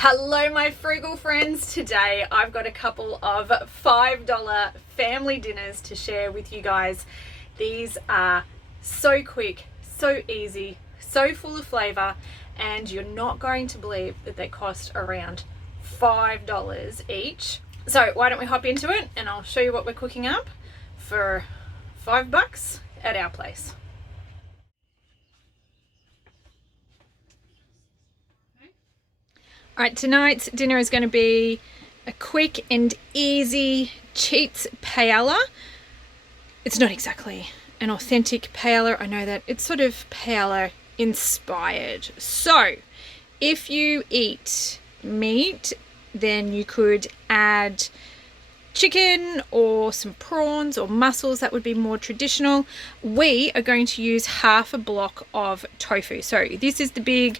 Hello my frugal friends. Today I've got a couple of $5 family dinners to share with you guys. These are so quick, so easy, so full of flavor, and you're not going to believe that they cost around $5 each. So why don't we hop into it and I'll show you what we're cooking up for $5 at our place. Alright, tonight's dinner is going to be a quick and easy Cheezy Paella. It's not exactly an authentic paella, I know that. It's sort of paella inspired. So, if you eat meat, then you could add chicken or some prawns or mussels. That would be more traditional. We are going to use half a block of tofu. So this is the big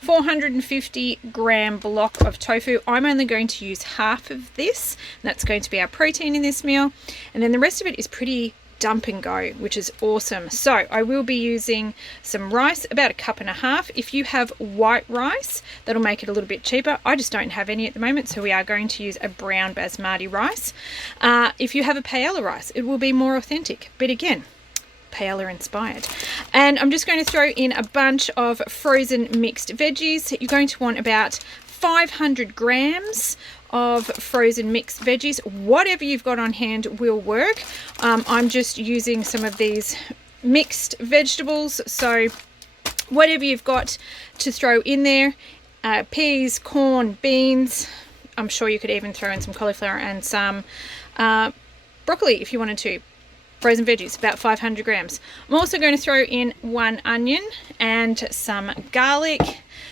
450 gram block of tofu. I'm only going to use half of this, and that's going to be our protein in this meal, and then the rest of it is pretty dump and go, which is awesome. So I will be using some rice, about 1.5 cups. If you have white rice, that'll make it a little bit cheaper. I just don't have any at the moment, so we are going to use a brown basmati rice. If you have a paella rice, it will be more authentic, but again, paella inspired. And I'm just going to throw in a bunch of frozen mixed veggies. You're going to want about 500 grams of frozen mixed veggies. Whatever you've got on hand will work. I'm just using some of these mixed vegetables, so whatever you've got to throw in there. Peas, corn, beans. I'm sure you could even throw in some cauliflower and some broccoli if you wanted to. Frozen veggies, about 500 grams. I'm also going to throw in 1 onion and some garlic,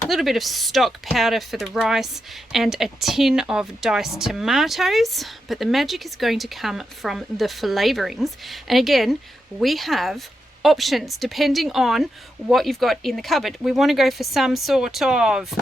a little bit of stock powder for the rice, and a tin of diced tomatoes. But the magic is going to come from the flavorings. And again, we have options depending on what you've got in the cupboard. We want to go for some sort of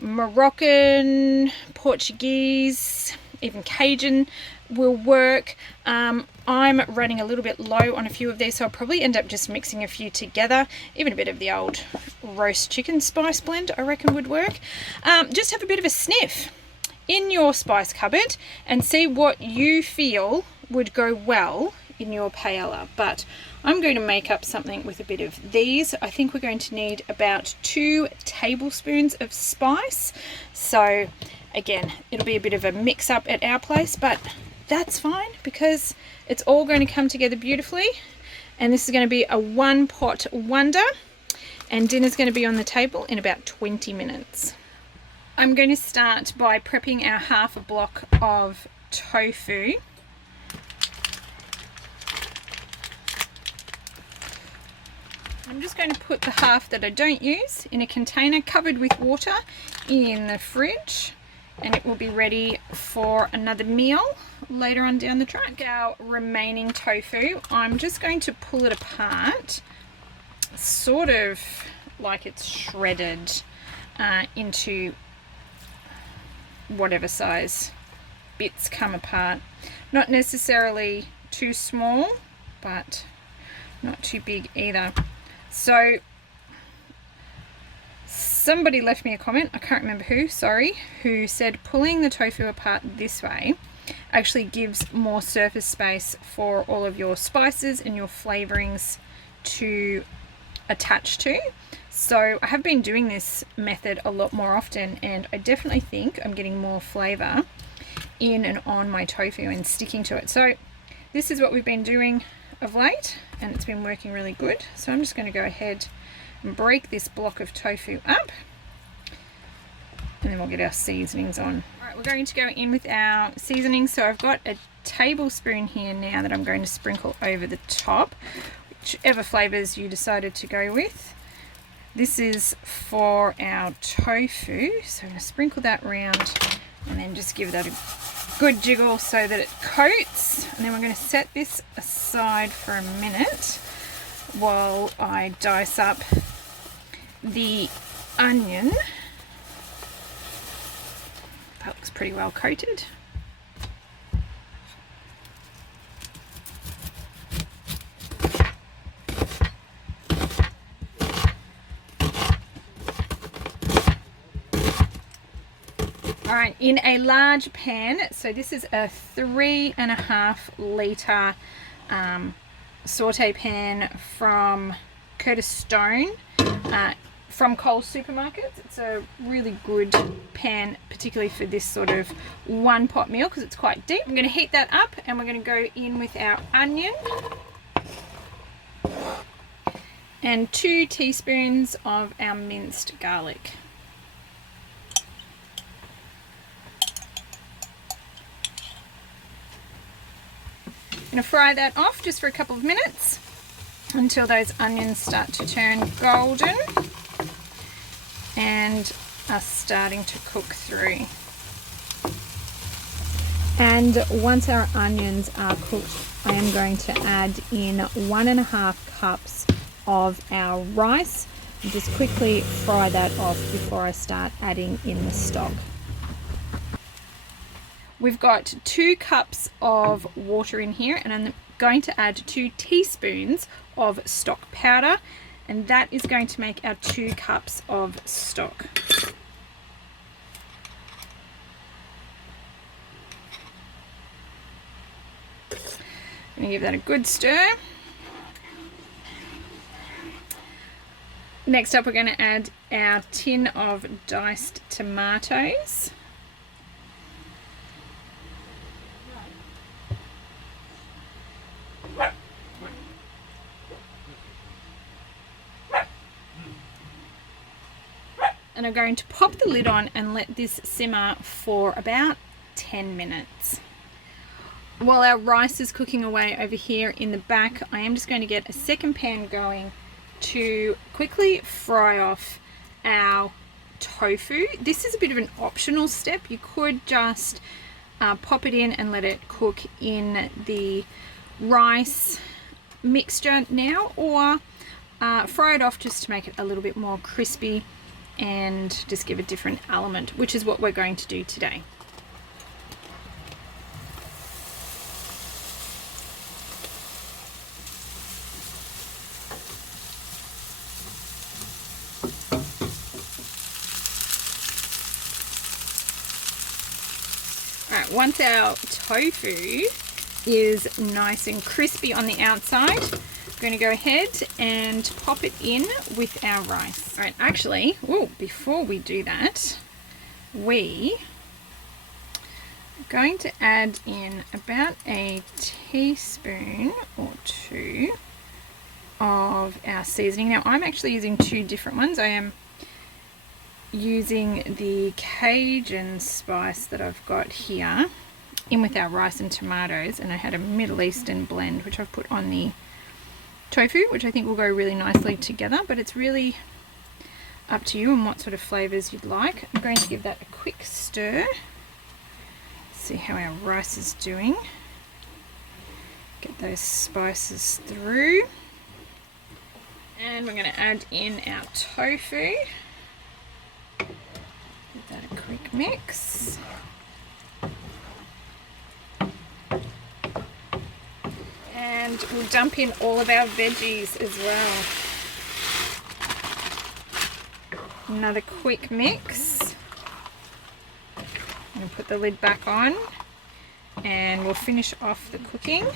Moroccan, Portuguese, even Cajun will work. I'm running a little bit low on a few of these, so I'll probably end up just mixing a few together. Even a bit of the old roast chicken spice blend I reckon would work. Just have a bit of a sniff in your spice cupboard and see what you feel would go well in your paella. But I'm going to make up something with a bit of these. I think we're going to need about 2 tablespoons of spice. So again, it'll be a bit of a mix up at our place, but that's fine because it's all going to come together beautifully. And this is going to be a one pot wonder, and dinner's going to be on the table in about 20 minutes. I'm going to start by prepping our half a block of tofu. I'm just going to put the half that I don't use in a container covered with water in the fridge, and it will be ready for another meal later on down the track. Our remaining tofu, I'm just going to pull it apart, sort of like it's shredded into whatever size bits come apart. Not necessarily too small, but not too big either. So somebody left me a comment, I can't remember who, sorry, who said pulling the tofu apart this way actually gives more surface space for all of your spices and your flavorings to attach to. So I have been doing this method a lot more often, and I definitely think I'm getting more flavor in and on my tofu and sticking to it. So this is what we've been doing of late, and it's been working really good. So I'm just going to go ahead and break this block of tofu up, and then we'll get our seasonings on. Alright, we're going to go in with our seasonings. So I've got a tablespoon here now that I'm going to sprinkle over the top, whichever flavors you decided to go with. This is for our tofu, so I'm going to sprinkle that around and then just give that a good jiggle so that it coats. And then we're going to set this aside for a minute while I dice up the onion. That looks pretty well coated. All right, in a large pan, so this is a 3.5 litre saute pan from Curtis Stone from Coles supermarkets. It's a really good pan, particularly for this sort of one pot meal because it's quite deep. I'm going to heat that up and we're going to go in with our onion and 2 teaspoons of our minced garlic. I'm going to fry that off just for a couple of minutes until those onions start to turn golden and are starting to cook through. And once our onions are cooked, I am going to add in 1.5 cups of our rice and just quickly fry that off before I start adding in the stock. We've got 2 cups of water in here, and I'm going to add 2 teaspoons of stock powder, and that is going to make our 2 cups of stock. I'm going to give that a good stir. Next up, we're going to add our tin of diced tomatoes. And I'm going to pop the lid on and let this simmer for about 10 minutes. While our rice is cooking away over here in the back, I am just going to get a second pan going to quickly fry off our tofu. This is a bit of an optional step. You could just pop it in and let it cook in the rice mixture now, or fry it off just to make it a little bit more crispy and just give a different element, which is what we're going to do today. All right, once our tofu is nice and crispy on the outside, I'm going to go ahead and pop it in with our rice. All right, actually, before we do that, we are going to add in about a teaspoon or 2 of our seasoning. Now, I'm actually using 2 different ones. I am using the Cajun spice that I've got here in with our rice and tomatoes, and I had a Middle Eastern blend which I've put on the tofu, which I think will go really nicely together, but it's really up to you and what sort of flavors you'd like. I'm going to give that a quick stir, see how our rice is doing, get those spices through, and we're going to add in our tofu. Give that a quick mix. And we'll dump in all of our veggies as well. Another quick mix. I'm going to put the lid back on and we'll finish off the cooking.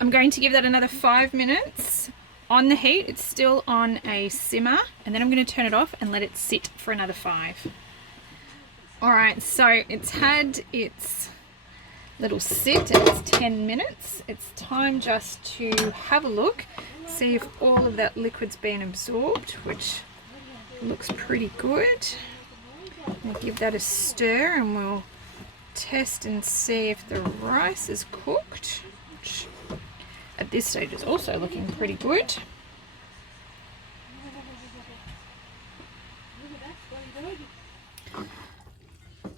I'm going to give that another 5 minutes on the heat. It's still on a simmer, and then I'm going to turn it off and let it sit for another 5. Alright, so it's had its little sit, it's 10 minutes. It's time just to have a look, see if all of that liquid's been absorbed, which looks pretty good. I'll give that a stir and we'll test and see if the rice is cooked, which at this stage is also looking pretty good.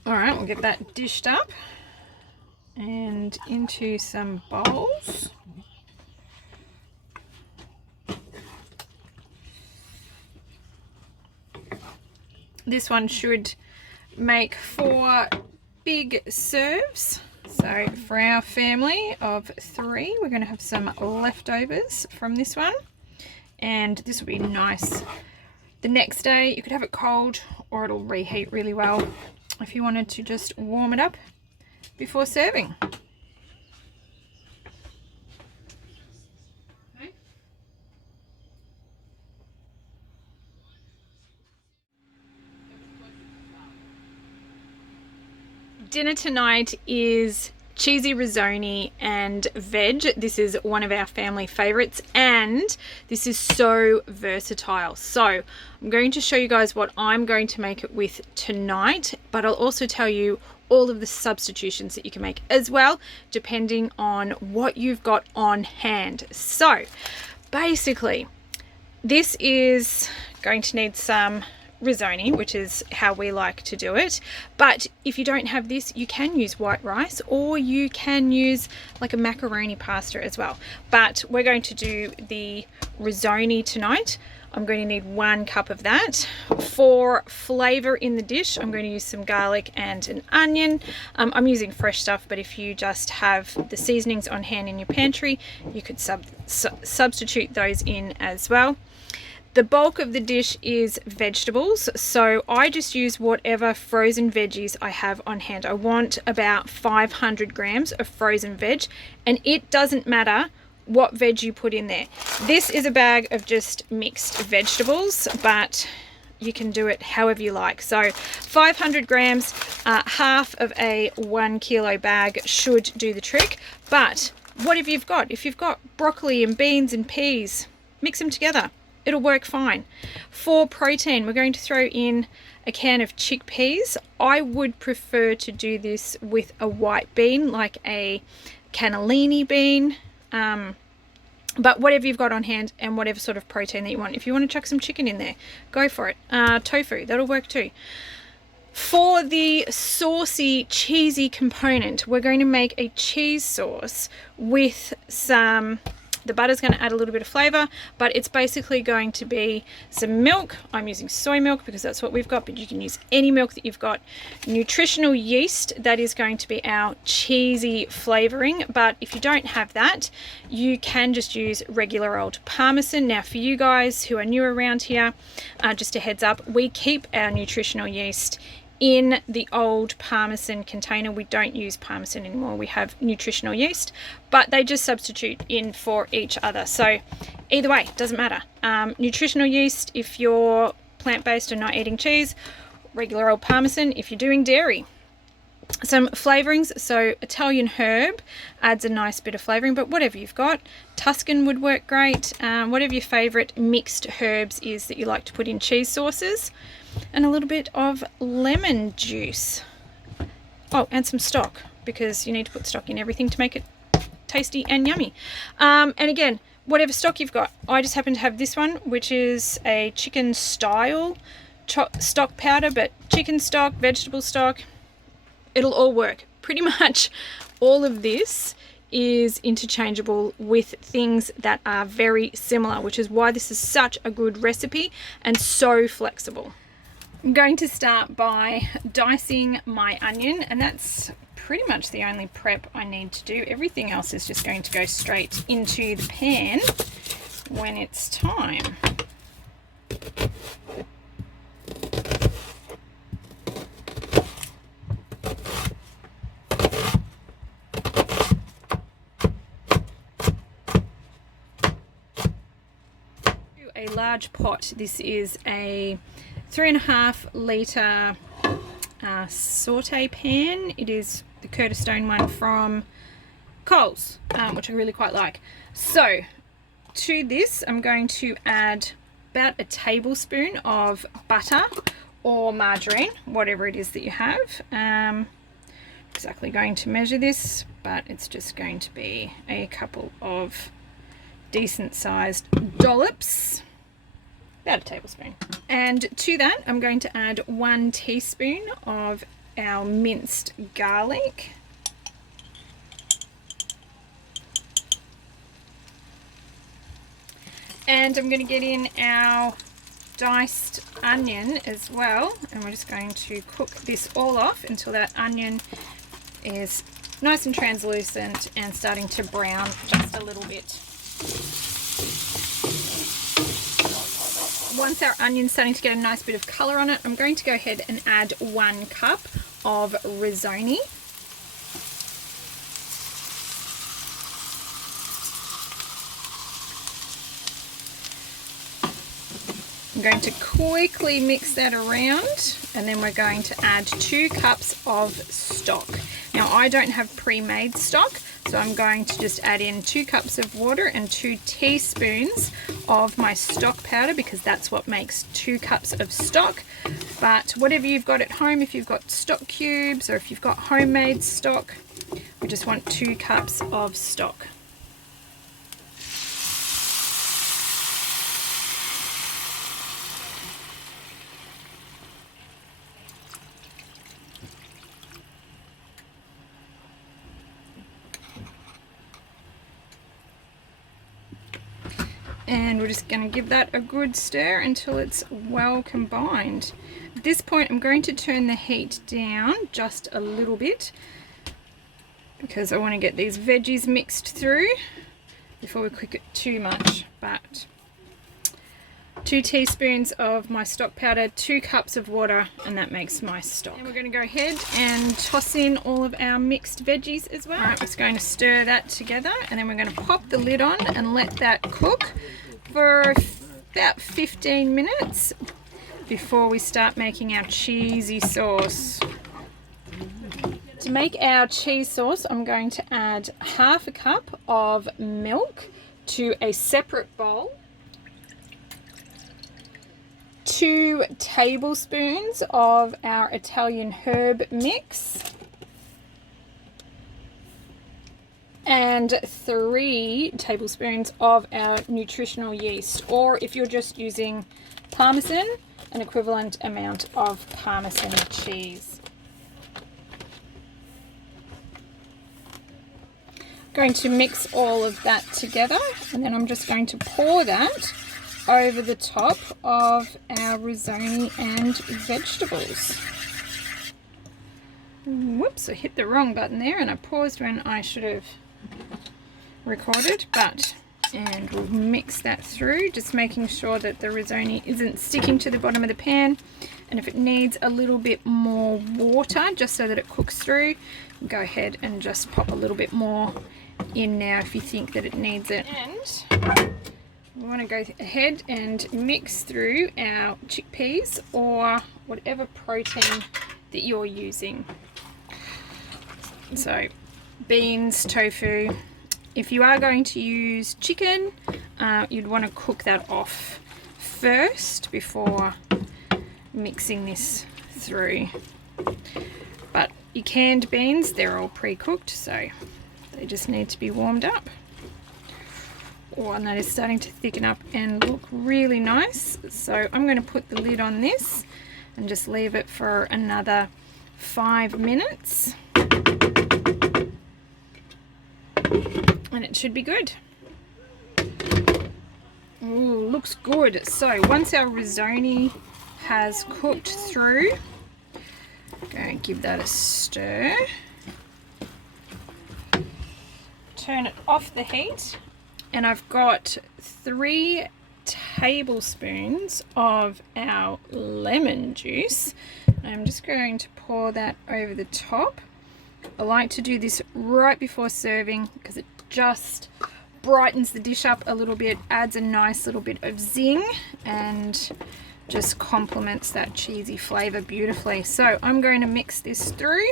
Alright, we'll get that dished up and into some bowls. This one should make 4 big serves. So for our family of 3, we're going to have some leftovers from this one. And this will be nice, the next day. You could have it cold or it'll reheat really well if you wanted to just warm it up before serving. Dinner tonight is cheesy risoni and veg. This is one of our family favorites and this is so versatile. So I'm going to show you guys what I'm going to make it with tonight, but I'll also tell you all of the substitutions that you can make as well, depending on what you've got on hand. So basically, this is going to need some risoni, which is how we like to do it, but if you don't have this, you can use white rice or you can use like a macaroni pasta as well, but we're going to do the risoni tonight. I'm going to need 1 cup of that. For flavor in the dish, I'm going to use some garlic and an onion. I'm using fresh stuff, but if you just have the seasonings on hand in your pantry, you could substitute those in as well. The bulk of the dish is vegetables, so I just use whatever frozen veggies I have on hand. I want about 500 grams of frozen veg, and it doesn't matter what veg you put in there. This is a bag of just mixed vegetables, but you can do it however you like. So 500 grams, half of a 1 kilo bag should do the trick. But what have you got? If you've got broccoli and beans and peas, mix them together. It'll work fine. For protein, we're going to throw in a can of chickpeas. I would prefer to do this with a white bean, like a cannellini bean, but whatever you've got on hand and whatever sort of protein that you want. If you want to chuck some chicken in there, go for it. Tofu, that'll work too. For the saucy, cheesy component, we're going to make a cheese sauce with some... The butter's going to add a little bit of flavor, but it's basically going to be some milk. I'm using soy milk because that's what we've got, but you can use any milk that you've got. Nutritional yeast, that is going to be our cheesy flavoring, but if you don't have that, you can just use regular old Parmesan. Now for you guys who are new around here, just a heads up, we keep our nutritional yeast in the old Parmesan container. We don't use Parmesan anymore. We have nutritional yeast, but they just substitute in for each other. So either way, doesn't matter. Nutritional yeast if you're plant-based and not eating cheese, regular old Parmesan if you're doing dairy. Some flavorings, so Italian herb adds a nice bit of flavoring, but whatever you've got. Tuscan would work great. Whatever your favorite mixed herbs is that you like to put in cheese sauces. And a little bit of lemon juice. Oh, and some stock, because you need to put stock in everything to make it tasty and yummy. And again, whatever stock you've got. I just happen to have this one, which is a chicken style stock powder, but chicken stock, vegetable stock, it'll all work. Pretty much all of this is interchangeable with things that are very similar, which is why this is such a good recipe and so flexible. I'm going to start by dicing my onion, and that's pretty much the only prep I need to do. Everything else is just going to go straight into the pan when it's time. A large pot. This is a 3.5 litre saute pan. It is the Curtis Stone one from Coles, which I really quite like. So to this I'm going to add about a tablespoon of butter or margarine, whatever it is that you have. Exactly going to measure this, but it's just going to be a couple of decent sized dollops. About a tablespoon. And to that I'm going to add 1 teaspoon of our minced garlic. And I'm going to get in our diced onion as well, and we're just going to cook this all off until that onion is nice and translucent and starting to brown just a little bit. Once our onion's starting to get a nice bit of colour on it, I'm going to go ahead and add 1 cup of risoni. I'm going to quickly mix that around, and then we're going to add 2 cups of stock. Now I don't have pre-made stock, so I'm going to just add in 2 cups of water and 2 teaspoons of my stock powder, because that's what makes 2 cups of stock. But whatever you've got at home, if you've got stock cubes or if you've got homemade stock, we just want 2 cups of stock. And we're just going to give that a good stir until it's well combined. At this point I'm going to turn the heat down just a little bit, because I want to get these veggies mixed through before we cook it too much. But 2 teaspoons of my stock powder, 2 cups of water, and that makes my stock. And we're going to go ahead and toss in all of our mixed veggies as well. Alright, we're just going to stir that together, and then we're going to pop the lid on and let that cook for about 15 minutes before we start making our cheesy sauce. To make our cheese sauce, I'm going to add 1/2 cup of milk to a separate bowl, 2 tablespoons of our Italian herb mix, and 3 tablespoons of our nutritional yeast, or if you're just using Parmesan, an equivalent amount of Parmesan cheese. Going to mix all of that together, and then I'm just going to pour that over the top of our risoni and vegetables. Whoops, I hit the wrong button there and I paused when I should have recorded, and we'll mix that through, just making sure that the risoni isn't sticking to the bottom of the pan, and if it needs a little bit more water just so that it cooks through, go ahead and just pop a little bit more in now if you think that it needs it. And we want to go ahead and mix through our chickpeas or whatever protein that you're using. So beans, tofu. If you are going to use chicken, you'd want to cook that off first before mixing this through. But your canned beans, they're all pre-cooked, so they just need to be warmed up. Oh, and that is starting to thicken up and look really nice. So I'm going to put the lid on this and just leave it for another 5 minutes. And it should be good. Ooh, looks good. So once our risoni has cooked through, go and give that a stir. Turn it off the heat, and I've got 3 tablespoons of our lemon juice. I'm just going to pour that over the top. I like to do this right before serving because it just brightens the dish up a little bit, adds a nice little bit of zing, and just complements that cheesy flavor beautifully. So I'm going to mix this through,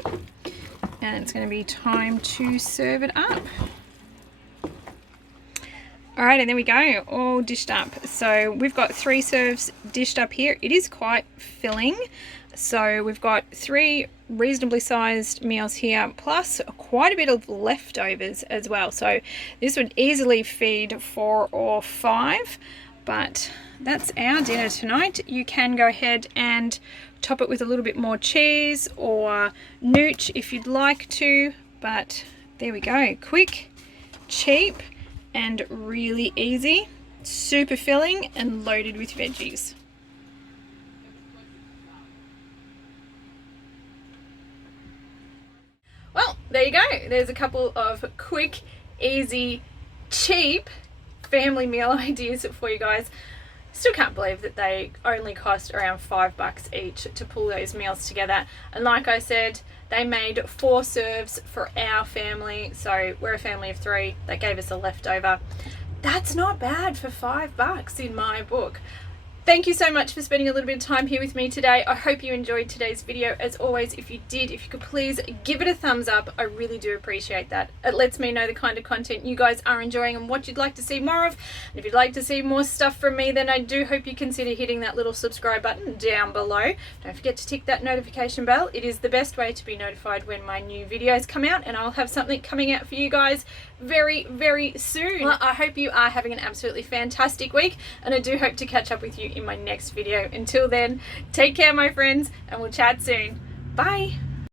and it's going to be time to serve it up. Alright, and there we go, all dished up. So we've got 3 serves dished up here. It is quite filling. So we've got 3 reasonably sized meals here, plus quite a bit of leftovers as well. So this would easily feed 4 or 5, but that's our dinner tonight. You can go ahead and top it with a little bit more cheese or nooch if you'd like to, but there we go. Quick, cheap, and really easy, super filling and loaded with veggies. Well, there you go. There's a couple of quick, easy, cheap family meal ideas for you guys. Still can't believe that they only cost around $5 each to pull those meals together. And like I said, they made 4 serves for our family, so we're a family of 3. They gave us a leftover. That's not bad for $5 in my book. Thank you so much for spending a little bit of time here with me today. I hope you enjoyed today's video. As always, if you did, if you could please give it a thumbs up. I really do appreciate that. It lets me know the kind of content you guys are enjoying and what you'd like to see more of. And if you'd like to see more stuff from me, then I do hope you consider hitting that little subscribe button down below. Don't forget to tick that notification bell. It is the best way to be notified when my new videos come out, and I'll have something coming out for you guys very, very soon. Well, I hope you are having an absolutely fantastic week, and I do hope to catch up with you in my next video. Until then, take care, my friends, and we'll chat soon. Bye.